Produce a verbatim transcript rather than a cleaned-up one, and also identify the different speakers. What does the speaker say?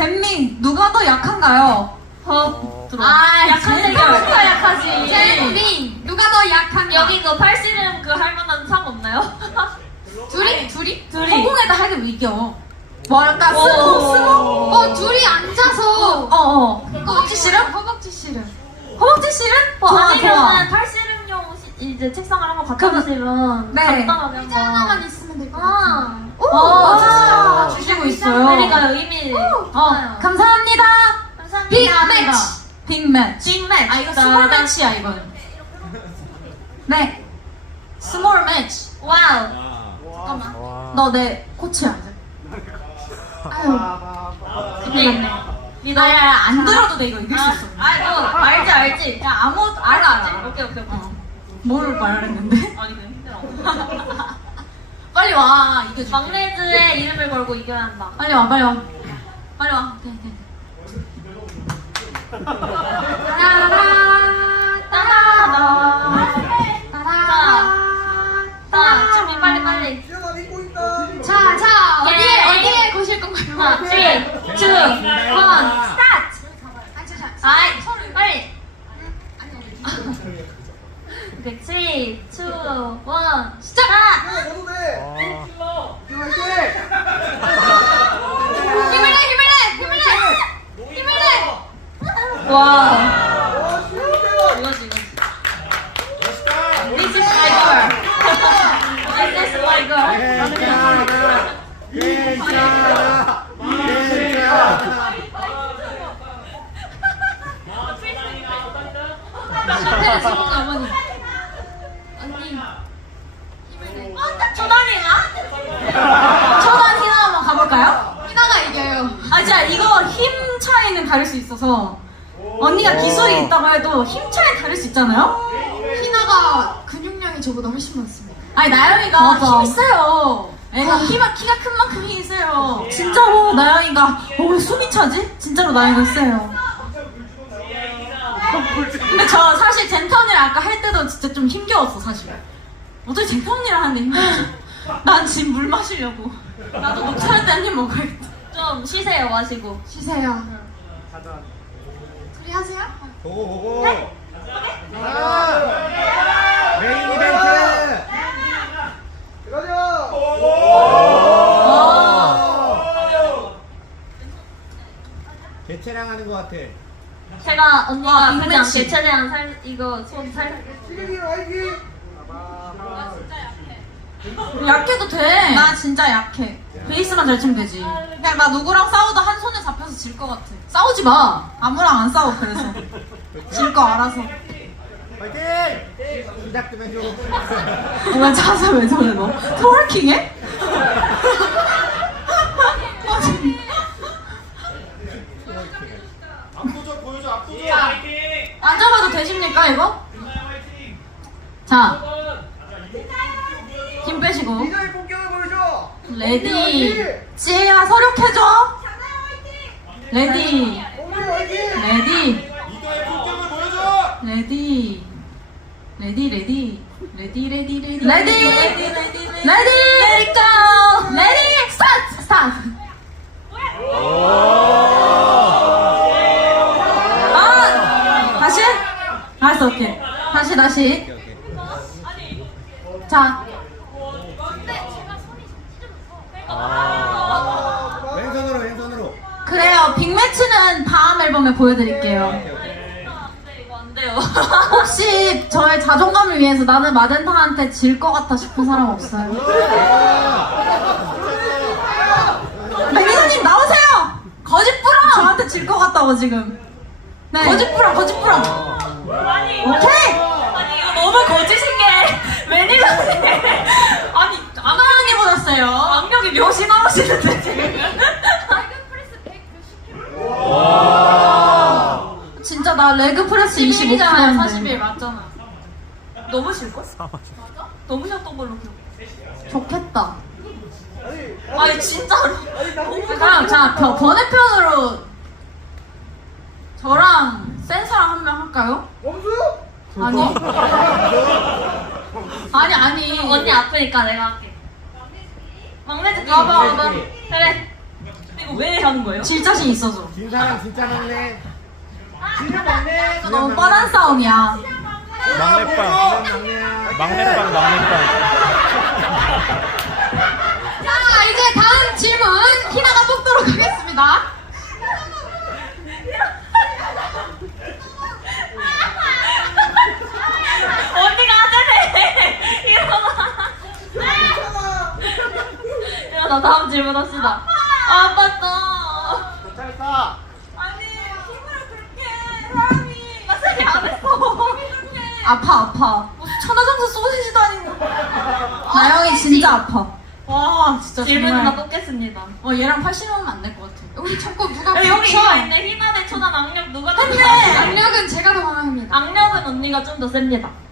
Speaker 1: 잼민 누가 더 약한가요?
Speaker 2: 어, 들어.
Speaker 1: 아,
Speaker 2: 약한
Speaker 1: 잼민
Speaker 2: 대결.
Speaker 1: 누가 약하지?
Speaker 2: 잼민
Speaker 1: 누가 더 약한가?
Speaker 2: 여기 그 팔씨름 그 할 만한 상 없나요?
Speaker 1: 둘이? 둘이?
Speaker 2: 둘이.
Speaker 1: 허공에다 하게 이겨. 뭐랄까
Speaker 2: 오.
Speaker 1: 스모 스모. 어 둘이 앉아서. 어어. 허벅지 씨름? 허벅지 씨름. 허벅지 씨름?
Speaker 2: 어,
Speaker 1: 좋아
Speaker 2: 아니면은
Speaker 1: 좋아.
Speaker 2: 팔씨름용 시- 이제 책상을 한번 갖다 주시면
Speaker 1: 네.
Speaker 2: 간단하게
Speaker 1: 의자 하나만 있으면 될 것 같아.
Speaker 2: 아,
Speaker 1: 오,
Speaker 2: 아,
Speaker 1: 맞아. 주시고 있어요.
Speaker 2: 그러니까 의미.
Speaker 1: 어,
Speaker 2: 좋아요.
Speaker 1: 감사합니다.
Speaker 2: 감사합니다.
Speaker 1: 빅 매치. 빅 매치.
Speaker 2: 빅 매치.
Speaker 1: 아 이거 스몰 매치야 이건. 네. 스몰 매치.
Speaker 2: 와우.
Speaker 1: 잠깐만. 너 내 코치야. 아유.
Speaker 2: 네.
Speaker 1: 너 안 들어도 돼 이거 이길 수 있어.
Speaker 2: 아이고 알지 알지.
Speaker 1: 야 아무 알아 알아.
Speaker 2: 오케이 오케이 오케이.
Speaker 1: 뭘 말했는데?
Speaker 2: 아니 그냥 힘들어.
Speaker 1: 빨리 와 이겨줄게.
Speaker 2: 막내즈의 이름을 걸고 이겨야 한다.
Speaker 1: 빨리 와 빨리 와. 빨리 와. 네, 네.
Speaker 2: 자, 준비 빨리 빨리.
Speaker 1: 자, 자, 어디에,
Speaker 2: 예.
Speaker 1: 어디에 거실 건가요?
Speaker 2: 하나, 삼, 이, 일, 스타트. 아이, 빨리. 오케이, 삼, 이, 일, 시작.
Speaker 1: 힘을 내, 힘을 내, 힘을 내, 힘을 내.
Speaker 2: 와. 이거지, 이거지. This is my girl. This is my girl.
Speaker 3: 괜찮아. 괜찮아. 괜찮아.
Speaker 1: 실패를 시킨 어머니. 언니, 힘을 내.
Speaker 2: 초단이가?
Speaker 1: 초단 희나 한번 가볼까요? 희나가 이겨요. 아, 진짜 이거 힘 차이는 다를 수 있어서 언니가 기술이 있다고 해도 힘 차이 다를 수 있잖아요?
Speaker 4: 희나가 근육량이 저보다 훨씬 많습니다.
Speaker 1: 아니 나영이가
Speaker 2: 맞아.
Speaker 1: 힘이 세요. 애가 키가, 키가 큰 만큼 힘이 세요. 진짜로 나영이가 어, 왜 숨이 차지? 진짜로 나영이가 세요. 근데 저 사실 젠타 언니랑 아까 할 때도 진짜 좀 힘겨웠어 사실. 어떻게 젠타 언니랑 하는데 힘들지? 난 지금 물 마시려고. 나도 녹차할 때 한 입 먹어야겠다.
Speaker 2: 좀 쉬세요, 마시고.
Speaker 4: 쉬세요. 둘이 하세요?
Speaker 3: 보고 보고. 아, 메인 이벤트. 개체량 하는 것 같아.
Speaker 2: 제가 언니가
Speaker 1: 와,
Speaker 2: 그냥
Speaker 1: 빅매치.
Speaker 2: 제 최대한 살 이거 손 살.
Speaker 1: 약해도 돼. 나 진짜 약해. 베이스만 잘 치면 되지. 그냥 나 누구랑 싸워도 한 손에 잡혀서 질 것 같아. 싸우지 마. 아무랑 안 싸워 그래서. 질 거 알아서.
Speaker 3: 파이팅! 시작 좀 해줘.
Speaker 1: 왜 자세 왜 저래 너? 트월킹해? 아, 진-
Speaker 5: 압도적 보여줘 압도적
Speaker 1: 앉아봐도 되십니까 이거? 자, 힘 빼시고
Speaker 3: 이거의 본격을 보여줘.
Speaker 1: 레디. 지혜야 서력해줘. 레디. 레디.
Speaker 5: 이거의 품격을 보여줘
Speaker 1: 레디. 레디 레디. 레디 레디 레디. 레디. 레디 레디. 레디. 레디 고. 레디 스타트. 스타트. 아! 다시? 알았어, 오케이. 다시, 다시. 자,
Speaker 3: 왼손으로 왼손으로.
Speaker 1: 그래요. 빅매치는 다음 앨범에 보여드릴게요.
Speaker 2: 이거 안 돼요.
Speaker 1: 혹시 저의 자존감을 위해서 나는 마젠타한테 질 것 같아 싶은 사람 없어요? 매니저님 나오세요! 거짓부렁! 저한테 질 것 같다고 지금. 네. 거짓부렁, 거짓부렁.
Speaker 2: 아니,
Speaker 1: 오케이!
Speaker 2: 아니 이거 너무 거짓인 게 매니저님. 아니
Speaker 1: 아무랑이 보냈어요.
Speaker 2: 악력이 몇이 나오시는데 지금.
Speaker 1: 진짜 나 레그 프레스 이십오
Speaker 2: 사십일이잖아요.
Speaker 1: 킬로인데.
Speaker 2: 사십일 맞잖아. 너무 쉴걸? 맞아? 너무 쉬었던 걸로 기억해.
Speaker 1: 좋겠다.
Speaker 2: 아니 진짜로.
Speaker 1: 그럼 자 번- 번외편으로 저랑 센서랑 한 명 할까요? 아니 아니 아니
Speaker 2: 언니 아프니까 내가 할게. 막내집
Speaker 1: 와봐 와봐.
Speaker 2: 그래. 이거 이거 왜 하는 거예요?
Speaker 1: 질 자신 있어서.
Speaker 3: 진 사람 진짜 많네. 지는 막내.
Speaker 1: 이거 너무 뻔한 싸움이야.
Speaker 5: 막내빵.
Speaker 3: 막내야.
Speaker 5: 막내빵, 막내빵.
Speaker 4: 자, 이제 다음 질문 희나가 뽑도록 하겠습니다.
Speaker 2: 언니가 하자네. 일어나. 일어나 다음 질문합시다. 아 맞다.
Speaker 3: 잘했어.
Speaker 2: 아니 힘을 그렇게 사람이 나 세게 안 했어.
Speaker 1: 아파 아파. 무슨 천하장사 소시지도 아니고. 나영이 진짜 아파. 와 진짜
Speaker 2: 질문
Speaker 1: 정말.
Speaker 2: 하나 뽑겠습니다.
Speaker 1: 어 얘랑 팔씨름하면 안 될 것 같아.
Speaker 4: 우리 자꾸 누가
Speaker 2: 야, 여기
Speaker 4: 붙여?
Speaker 2: 이거 있네. 희나 대 천안 악력 누가 더
Speaker 1: 했네.
Speaker 2: 잘해?
Speaker 4: 악력은 제가 더 강합니다.
Speaker 2: 악력은 언니가 좀 더 셉니다.